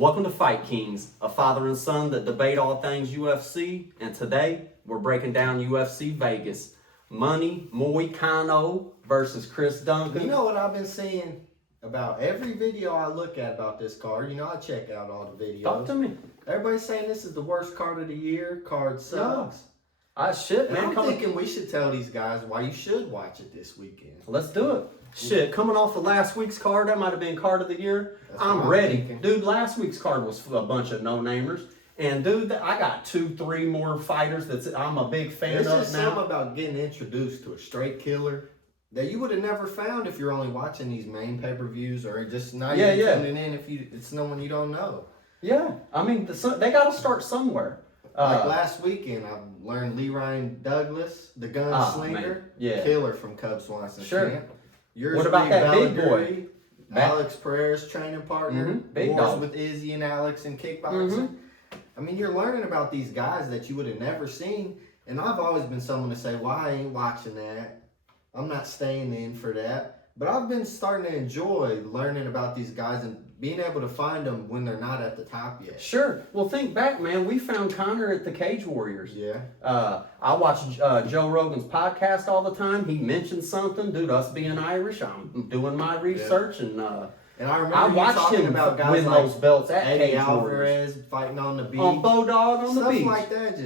Welcome to Fight Kings, a father and son that debate all things UFC, and today we're breaking down UFC Vegas. Money Moicano versus Chris Duncan. You know what I've been seeing about every video I look at about this card? You know, I check out all the videos. Talk to me. Everybody's saying this is the worst card of the year. Card sucks. Shit, man. I'm thinking we should tell these guys why you should watch it this weekend. Let's do it. Shit, coming off of last week's card, that might have been card of the year. That's I'm what ready. thinking. Dude, last week's card was a bunch of no-namers. And dude, I got 2-3 more fighters that I'm a big fan It's of just now. something about getting introduced to a straight killer that you would have never found if you're only watching these main pay-per-views or just not even tuning in if it's no one you don't know. Yeah, I mean, they got to start somewhere. Like last weekend, I learned Lee Ryan Douglas, the gunslinger, killer from Cub Swanson's camp. What about that big boy? Alex Pereira's training partner. Big Wars dog. with Izzy and Alex in kickboxing. I mean, you're learning about these guys that you would have never seen. And I've always been someone to say, well, I ain't watching that. I'm not staying in for that. But I've been starting to enjoy learning about these guys and being able to find them when they're not at the top yet. Sure. Well, think back, man. We found Connor at the Cage Warriors. Yeah. I watch Joe Rogan's podcast all the time. He mentions something. Dude, us being Irish, I'm doing my research. And I remember I watched him about guys win like those belts at Eddie Cage Alvarez Warriors. fighting on the beach. On Bodog on the beach. Stuff like that.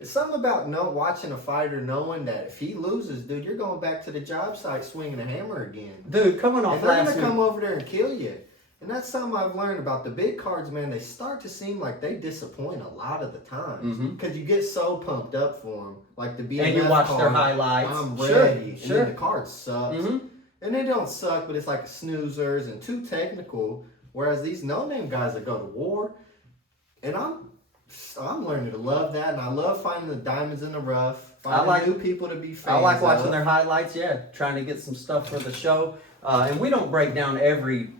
It's something about watching a fighter knowing that if he loses, dude, you're going back to the job site swinging a hammer again. Dude, coming off and they're last going to week. come over there and kill you. And that's something I've learned about the big cards, man. They start to seem like they disappoint a lot of the times because you get so pumped up for them. Like the BMF And you watch card, their highlights. I'm ready. Sure. And then the card sucks. And they don't suck, but it's like a snoozers and too technical. Whereas these no-name guys that go to war, and I'm learning to love that, and I love finding the diamonds in the rough, finding new people to be fans I like watching of. their highlights, trying to get some stuff for the show. And we don't break down every,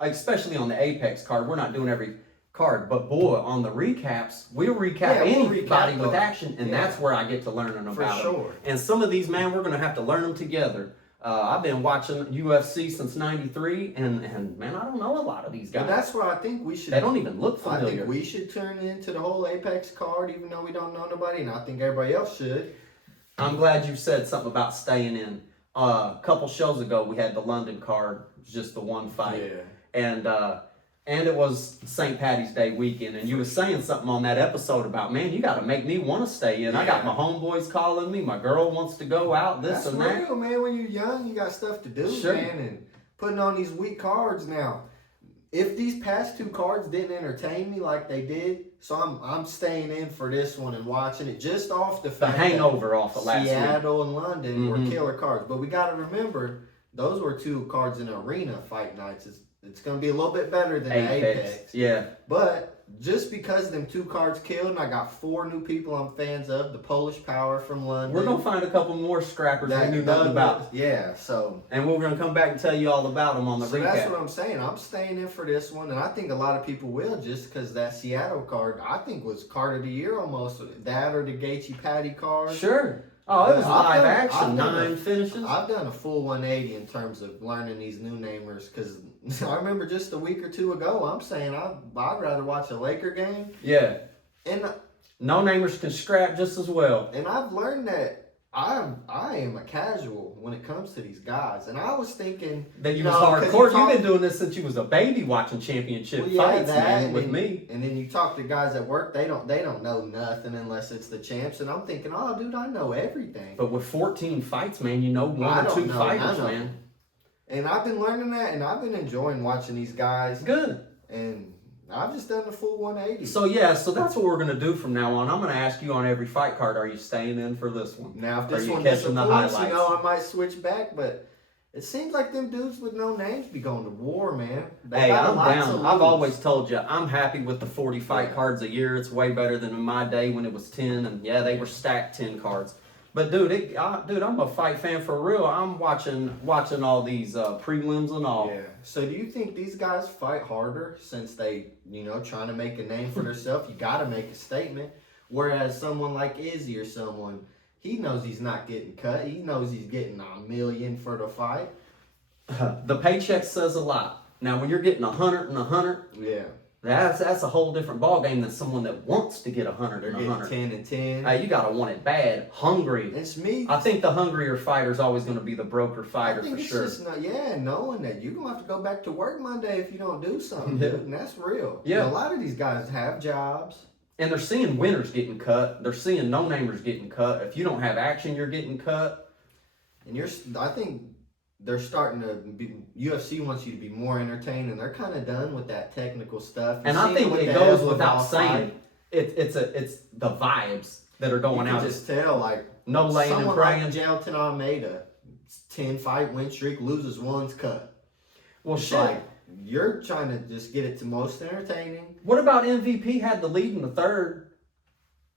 especially on the Apex card, we're not doing every card, but boy, on the recaps, we'll recap anybody with action, and that's where I get to learning about them. And some of these, man, we're going to have to learn them together. I've been watching UFC since '93, and man, I don't know a lot of these guys. And that's where I think we should. They don't even look familiar. I think we should turn into the whole Apex card, even though we don't know nobody, and I think everybody else should. I'm glad you said something about staying in. A couple shows ago, we had the London card, just the one fight, and it was St. Patty's Day weekend, and you were saying something on that episode about, man, you got to make me want to stay in. I got my homeboys calling me, my girl wants to go out, That's and real, man. When you're young, you got stuff to do, man, and putting on these weak cards now. If these past two cards didn't entertain me like they did, so I'm staying in for this one and watching it just off the fact hangover off of last week. Seattle and London were killer cards, but we got to remember those were two cards in arena fight nights. It's going to be a little bit better than Apex. Yeah. But just because them two cards killed, and I got 4 new people I'm fans of, the Polish Power from London. We're going to find a couple more scrappers we knew nothing about. Yeah, so. And we're going to come back and tell you all about them on the recap. That's what I'm saying. I'm staying in for this one, and I think a lot of people will just because that Seattle card, I think, was card of the year almost. That or the Gaethje Patty card. Sure. Oh, it was live action, 9 finishes. I've done a full 180 in terms of learning these new namers because I remember just a week or two ago, I'm saying I'd rather watch a Laker game. Yeah. And no-namers can scrap just as well. And I've learned that I am a casual when it comes to these guys. And I was thinking that you was hardcore. You've been doing this since you was a baby watching championship fights, man, with me. And then you talk to guys at work, they don't know nothing unless it's the champs. And I'm thinking, oh, dude, I know everything. But with 14 fights, man, you know one or two fighters, man. And I've been learning that, and I've been enjoying watching these guys. Good. And I've just done the full 180. So that's what we're going to do from now on. I'm going to ask you on every fight card, are you staying in for this one? Now, if this one disappoints, I might switch back, but it seems like them dudes with no names be going to war, man. Hey, I'm down. I've always told you, I'm happy with the 40 fight cards a year. It's way better than in my day when it was 10, and they were stacked 10 cards. But dude, I'm a fight fan for real. I'm watching all these prelims and all. Yeah. So do you think these guys fight harder since they, trying to make a name for themselves? You got to make a statement. Whereas someone like Izzy or someone, he knows he's not getting cut. He knows he's getting $1 million for the fight. The paycheck says a lot. Now, when you're getting 100 and 100, Yeah. that's a whole different ball game than someone that wants to get 100 They're and getting 100. 10 and 10. Hey, you gotta want it bad, hungry. It's me. I think the hungrier fighter is always going to be the broker fighter I think for it's sure. just not, knowing that you're going to have to go back to work Monday if you don't do something, Yeah. dude. And that's real. Yeah. And a lot of these guys have jobs. And they're seeing winners getting cut. They're seeing no-namers getting cut. If you don't have action, you're getting cut. And I think they're starting to be, UFC wants you to be more entertained, and they're kind of done with that technical stuff. And I think it goes without saying, it's the vibes that are going you out. can just tell, like, No laying and someone praying. like Jailton Almeida, 10-fight win streak, loses one's cut. Well, It's shit. like, you're trying to just get it to most entertaining. What about MVP had the lead in the third?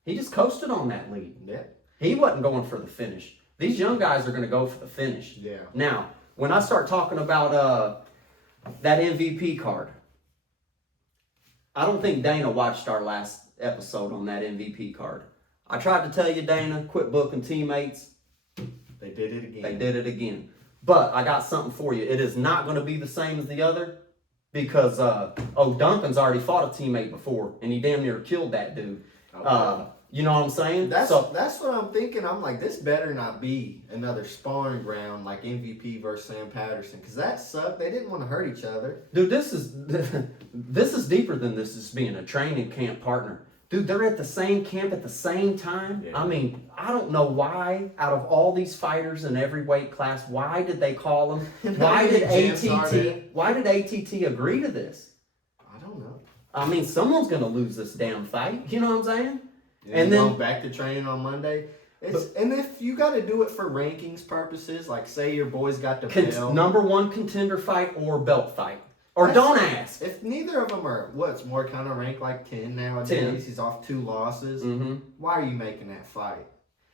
He just coasted on that lead. Yeah. He wasn't going for the finish. These young guys are going to go for the finish. Yeah. Now, when I start talking about that MVP card, I don't think Dana watched our last episode on that MVP card. I tried to tell you, Dana, quit booking teammates. They did it again. They did it again. But I got something for you. It is not going to be the same as the other because, Duncan's already fought a teammate before, and he damn near killed that dude. Okay. You know what I'm saying? That's what I'm thinking. I'm like, this better not be another sparring ground like MVP versus Sam Patterson, because that sucked. They didn't want to hurt each other. Dude, this is deeper than this is being a training camp partner. Dude, they're at the same camp at the same time. Yeah. I mean, I don't know why, out of all these fighters in every weight class, why did they call them? Why did ATT agree to this? I don't know. I mean, someone's going to lose this damn fight. You know what I'm saying? And then go back to training on Monday. And if you got to do it for rankings purposes, like say your boys got the belt. Number one contender fight or belt fight. Or don't ask. If neither of them are, more kind of ranked like 10 nowadays, 10. He's off 2 losses. Mm-hmm. Why are you making that fight?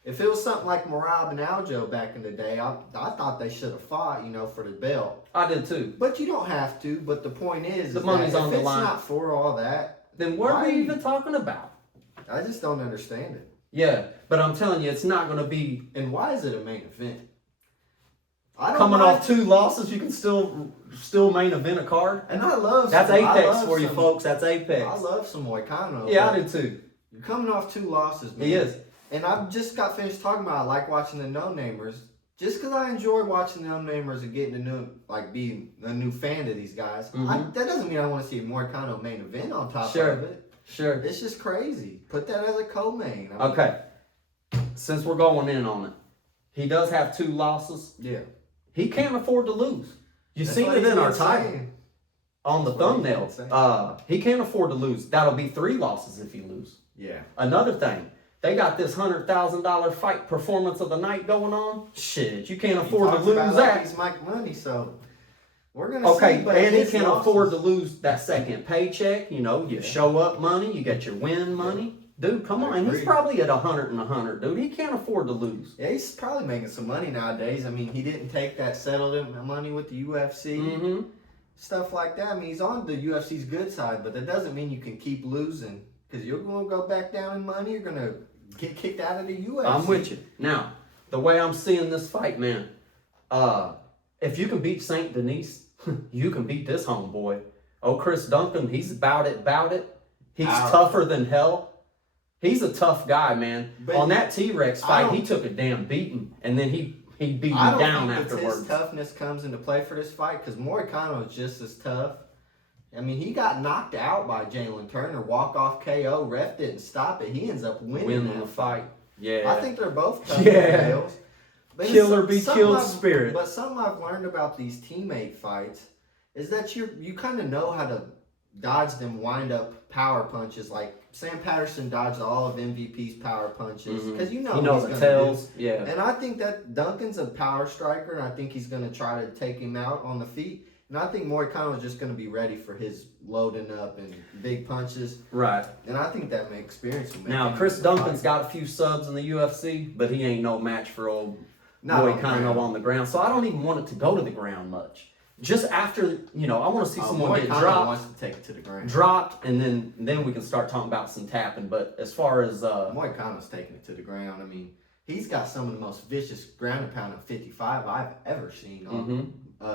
If it was something like Merab and Aljo back in the day, I thought they should have fought, for the belt. I did too. But you don't have to. But the point is The money's on the line. If it's not for all that, Then what are we even talking about? I just don't understand it. Yeah, but I'm telling you, it's not going to be. And why is it a main event? Coming off 2 losses, you can still main event a card. And I love that's Apex for you folks. That's Apex. I love some Moicano. Yeah, I do too. You're coming off 2 losses, man. He is. And I just got finished talking about I like watching the no-namers. Just because I enjoy watching the no-namers and getting to know, being a new fan of these guys. Mm-hmm. That doesn't mean I want to see a Moicano main event on top of it. Sure. It's just crazy. Put that as a co-main. Okay. Since we're going in on it, he does have 2 losses. Yeah. He can't afford to lose. You've That's seen what it he's in our been title saying. on the That's what thumbnail. he's been saying. He can't afford to lose. That'll be 3 losses if he loses. Yeah. Another thing, they got this $100,000 fight performance of the night going on. Shit, you can't afford to lose that. He's Mike Money, so we're gonna Okay, see. But and he his can't losses- afford to lose that second paycheck. You show up money, you get your win money. Dude, come on. He's probably at 100 and 100, dude. He can't afford to lose. Yeah, he's probably making some money nowadays. I mean, he didn't take that settlement money with the UFC. Mm-hmm. Stuff like that. I mean, he's on the UFC's good side, but that doesn't mean you can keep losing. Because you're going to go back down in money. You're going to get kicked out of the UFC. I'm with you. Now, the way I'm seeing this fight, man, if you can beat St. Denis, you can beat this homeboy. Oh, Chris Duncan, he's about it. He's tougher than hell. He's a tough guy, man. But on that T-Rex fight, he took a damn beating, and then he beat him down afterwards. His toughness comes into play for this fight because Moicano is just as tough. I mean, he got knocked out by Jalen Turner, walk-off KO, ref didn't stop it. He ends up winning the fight. Yeah. I think they're both tough males. Killer be killed spirit. But something I've learned about these teammate fights is that you kind of know how to dodge them wind-up power punches. Like Sam Patterson dodged all of MVP's power punches because he knows the tells. Yeah. And I think that Duncan's a power striker, and I think he's going to try to take him out on the feet. And I think Moicano is just going to be ready for his loading up and big punches. Right. And I think that may experience him. Now, Chris Duncan's got a few subs in the UFC, but he ain't no match for old Moicano on the ground. So I don't even want it to go to the ground much. Just after, I want to see someone get dropped. Wants to take it to the ground. Dropped, and then we can start talking about some tapping. But as far as Moicano's taking it to the ground. I mean, he's got some of the most vicious ground and pound at 55 I've ever seen on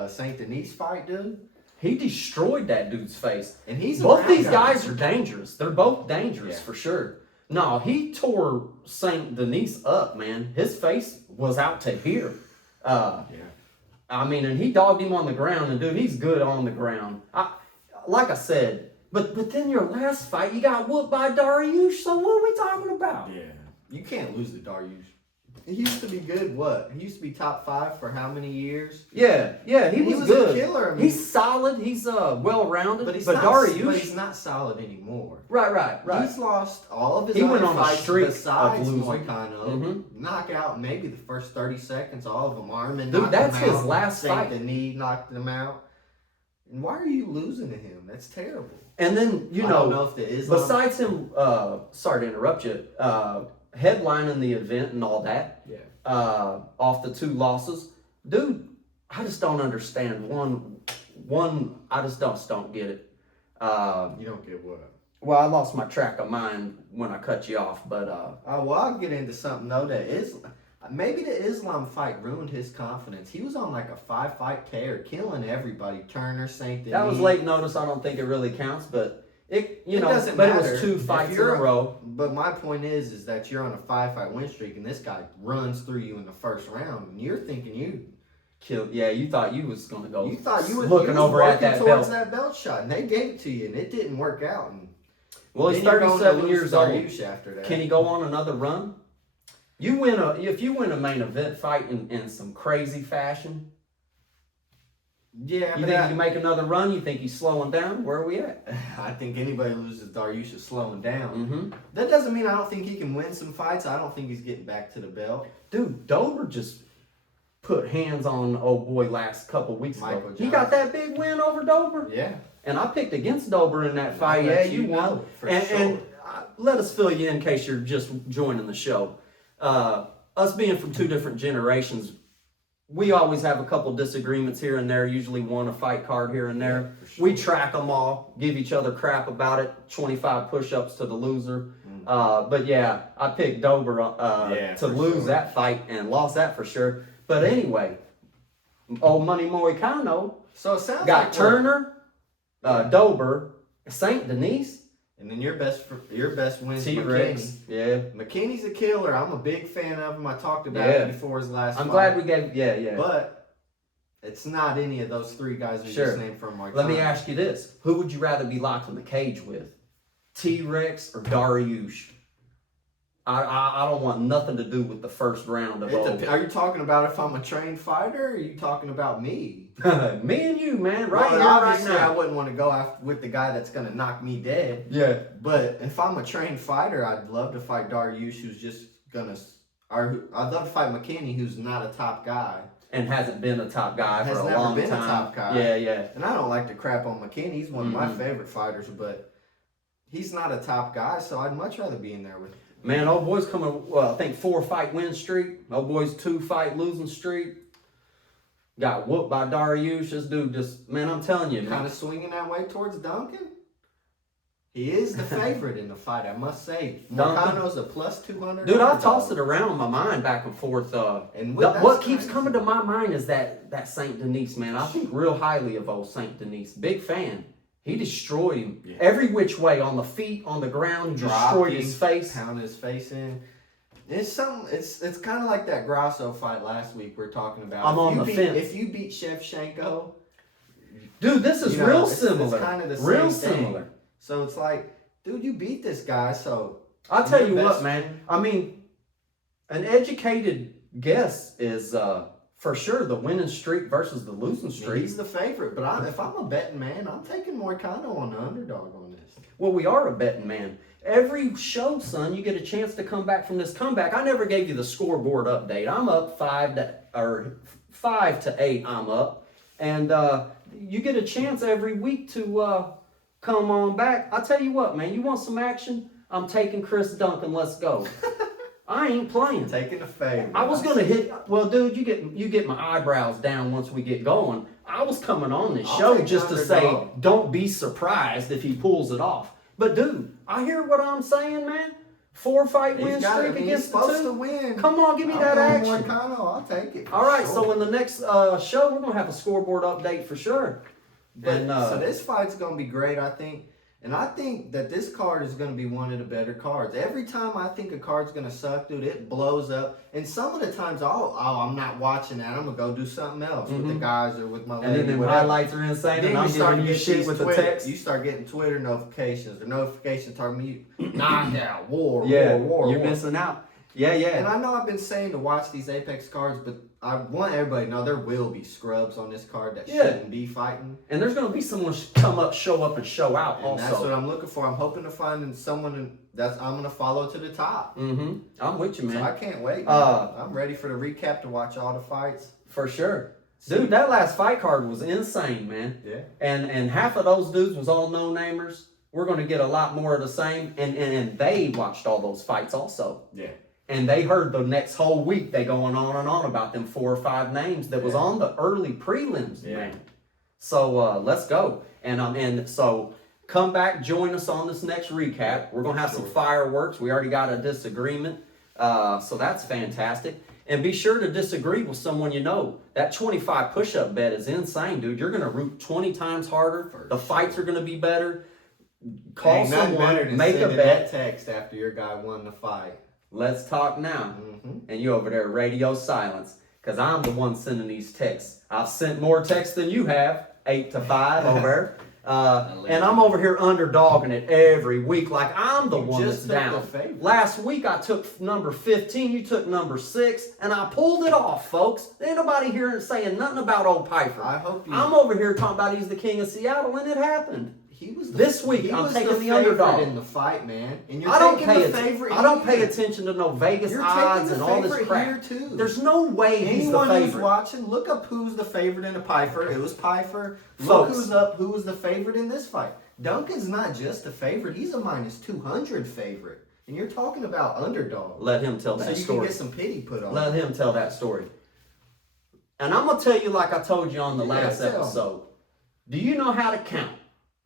St. Denis fight, dude. He destroyed that dude's face. And he's both these guy. guys are dangerous. They're both dangerous for sure. No, he tore Saint Denis up, man. His face was out to here. I mean, and he dogged him on the ground, and dude, he's good on the ground. Like I said, but then your last fight, you got whooped by Dariush. So what are we talking about? Yeah, you can't lose to Dariush. He used to be good. What? He used to be top 5 for how many years? Yeah, he was good. A killer. I mean, he's solid. He's well-rounded. But he's not solid anymore. Right. He's lost all of his he other went on fights a streak besides of losing. Moicano. Knockout maybe the first 30 seconds. All of them. Arman Dude, knocked that's him out. his last fight. Saint Denis knocked him out. And why are you losing to him? That's terrible. And then I don't know if the Islam. Besides him, sorry to interrupt you, headlining the event and all that. Yeah. Off the 2 losses, dude, I just don't understand. One, I just don't get it. You don't get what? Well, I lost my track of mind when I cut you off, but well, I'll get into something though. Maybe the Islam fight ruined his confidence. He was on like a 5-fight tear, killing everybody. Turner, Saint Denis. That was late notice. I don't think it really counts, but it doesn't but matter. It was 2 fights in a row. But my point is that you're on a 5-fight win streak, and this guy runs through you in the first round, and you're thinking you killed. Yeah, you thought you was gonna go. You thought you were looking over at that towards belt. that belt shot, and they gave it to you, and it didn't work out. And well, he's 37 years old. After that. Can he go on another run? If you win a main event fight in some crazy fashion. Yeah, you think he can make another run? You think he's slowing down? Where are we at? I think anybody who loses Dariush is slowing down. Mm-hmm. That doesn't mean I don't think he can win some fights. I don't think he's getting back to the belt. Dude, Dober just put hands on old boy last couple weeks ago. He got that big win over Dober. Yeah. And I picked against Dober in that fight. Yeah, you won. And let us fill you in case you're just joining the show. Us being from 2 different generations, we always have a couple disagreements here and there, usually one a fight card here and there. Yeah, sure. We track them all, give each other crap about it, 25 push-ups to the loser. But yeah, I picked Dober to lose that fight and lost that for sure. But anyway, old Money Moicano got like Turner, Dober, Saint Denis. And then your best win's T-Rex. McKinney. Yeah. McKinney's a killer. I'm a big fan of him. I talked about it before his last fight. I'm glad we gave, yeah. But it's not any of those 3 guys we just named from Moicano. Let me ask you this. Who would you rather be locked in the cage with? T-Rex or Dariush? I don't want nothing to do with the first round of all. Are you talking about if I'm a trained fighter, or are you talking about me? Me and you, man. Obviously, I wouldn't want to go with the guy that's going to knock me dead. Yeah. But if I'm a trained fighter, I'd love to fight Dariush, who's just going to... I'd love to fight McKinney, who's not a top guy. And hasn't been a top guy for a long time. Has never been a top guy. Yeah. And I don't like to crap on McKinney. He's one of my favorite fighters, but he's not a top guy, so I'd much rather be in there with him. Man, old boy's coming, I think 4-fight win streak. Old boy's 2-fight losing streak. Got whooped by Dariush. This dude just, man, I'm telling you. Kind of swinging that way towards Duncan. He is the favorite in the fight, I must say. Moicano's a plus 200. Dude, I've tossed it around in my mind back and forth. What keeps coming to my mind is that Saint Denis, man. I think real highly of old Saint Denis. Big fan. He destroyed him every which way, on the feet, on the ground. He destroyed his face, pounded his face in. It's something. It's kind of like that Grasso fight last week we're talking about. I'm on the fence. If you beat Shevchenko, dude, this is real similar. It's kind of the same real thing. Similar. So it's like, dude, you beat this guy. So I'll tell you what, man. I mean, an educated guess is for sure the winning streak versus the losing streak. He's the favorite, but if I'm a betting man, I'm taking Moicano on the underdog on this. Well, we are a betting man. Every show, son, you get a chance to come back from this comeback. I never gave you the scoreboard update. I'm up 5 to 8. I'm up, and you get a chance every week to come on back. I tell you what, man. You want some action? I'm taking Chris Duncan. Let's go. I ain't playing. Taking the fade. I was gonna hit. Well, dude, you get my eyebrows down once we get going. I was coming on this show just to say, don't be surprised if he pulls it off. But dude, I hear what I'm saying, man. 4-fight win streak against the 2. Supposed to win. Come on, give me that action. Moicano, I'll take it. All right, so in the next show, we're gonna have a scoreboard update for sure. But, And, so this fight's going to be great, I think. And I think that this card is going to be one of the better cards. Every time I think a card's going to suck, dude, it blows up. And some of the times, I'm not watching that. I'm going to go do something else with the guys or with my lady. And then the whatever. highlights are insane, Then and I'm giving you shit with the Twitter, text. You start getting Twitter notifications. The notifications telling me, knockout, war, Yeah, war, you're war. missing out. Yeah, yeah. And I know I've been saying to watch these Apex cards, but I want everybody to know there will be scrubs on this card that shouldn't be fighting. And there's going to be someone show up and show out And also. that's what I'm looking for. I'm hoping to find someone I'm going to follow to the top. Mm-hmm. I'm with you, man. So I can't wait. I'm ready for the recap to watch all the fights. For sure. Dude, that last fight card was insane, man. Yeah. And half of those dudes was all no-namers. We're going to get a lot more of the same. And they watched all those fights also. Yeah. And they heard the next whole week they going on and on about them 4 or 5 names that was on the early prelims, man. So let's go. And so come back, join us on this next recap. We're gonna have some fireworks. We already got a disagreement, so that's fantastic. And be sure to disagree with someone you know. That 25 push-up bet is insane, dude. You're gonna root 20 times harder. The fights are gonna be better. Call someone, make a bet. That text after your guy won the fight. Let's talk now. And you over there, radio silence, because I'm the one sending these texts. I've sent more texts than you have, 8 to 5 over there. And I'm over here underdogging it every week like I'm the one that's down. Last week I took number 15, you took number 6, and I pulled it off, folks. Ain't nobody here saying nothing about old Piper. I'm over here talking about he's the king of Seattle, and it happened. This week I'm taking the underdog in the fight, man. And you're I don't pay attention to no Vegas odds and all this crap. Too. There's no way he's the favorite. Anyone who's watching, look up who's the favorite in the Piper. It was Piper. Folks, Look who was the favorite in this fight. Duncan's not just a favorite. He's a minus 200 favorite. And you're talking about underdog. Let him tell that story. So you can get some pity put on. Let him tell that story. And I'm going to tell you like I told you on the last episode. Do you know how to count?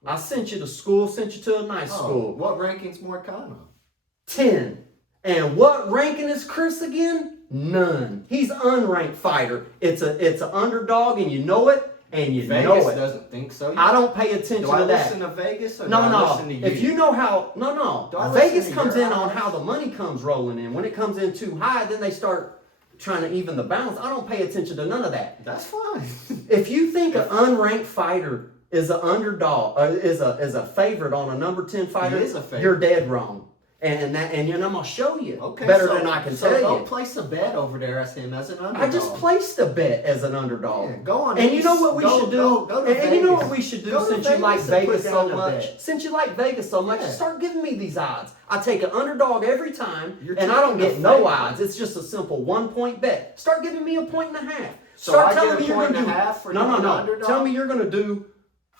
I sent you to school, sent you to a nice school. What ranking's Moicano? 10. And what ranking is Chris again? None. He's an unranked fighter. It's an underdog, and you know it, and you know it. Vegas doesn't think so. I don't pay attention to that. Do I listen to Vegas or listen to you? If you know how, Vegas comes in on how the money comes rolling in. When it comes in too high, then they start trying to even the balance. I don't pay attention to none of that. That's fine. If you think an unranked fighter is an underdog, is a favorite on a number 10 fighter, you're dead wrong. And I'm gonna show you better than I can tell you. Don't place a bet over there as him as an underdog. I just placed a bet as an underdog. Yeah, go on. And you know what we should do? And you know what we should do since you like Vegas so much? Since you like Vegas so much, start giving me these odds. I take an underdog every time, and I don't get no odds. It's just a simple 1-point bet. Start giving me a 1.5. Start telling me you're gonna do no. Tell me you're gonna do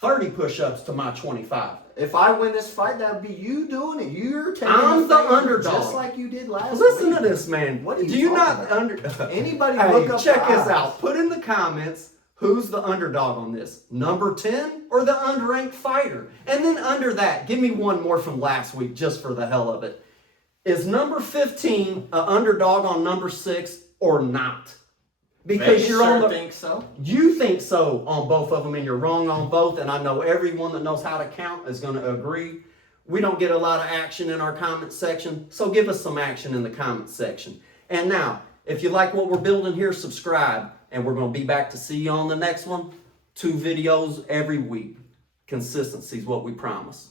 30 push-ups to my 25. If I win this fight, that'd be you doing it. You're taking I'm the underdog, just like you did last week. Listen to this, man. What do you not Anybody hey, look up check this out. Put in the comments who's the underdog on this. Number 10 or the unranked fighter? And then under that, give me one more from last week just for the hell of it. Is number 15 an underdog on number 6 or not? Because you're on think so. You think so on both of them, and you're wrong on both. And I know everyone that knows how to count is going to agree. We don't get a lot of action in our comment section, so give us some action in the comment section. And now, if you like what we're building here, subscribe, and we're going to be back to see you on the next one. 2 videos every week. Consistency is what we promise.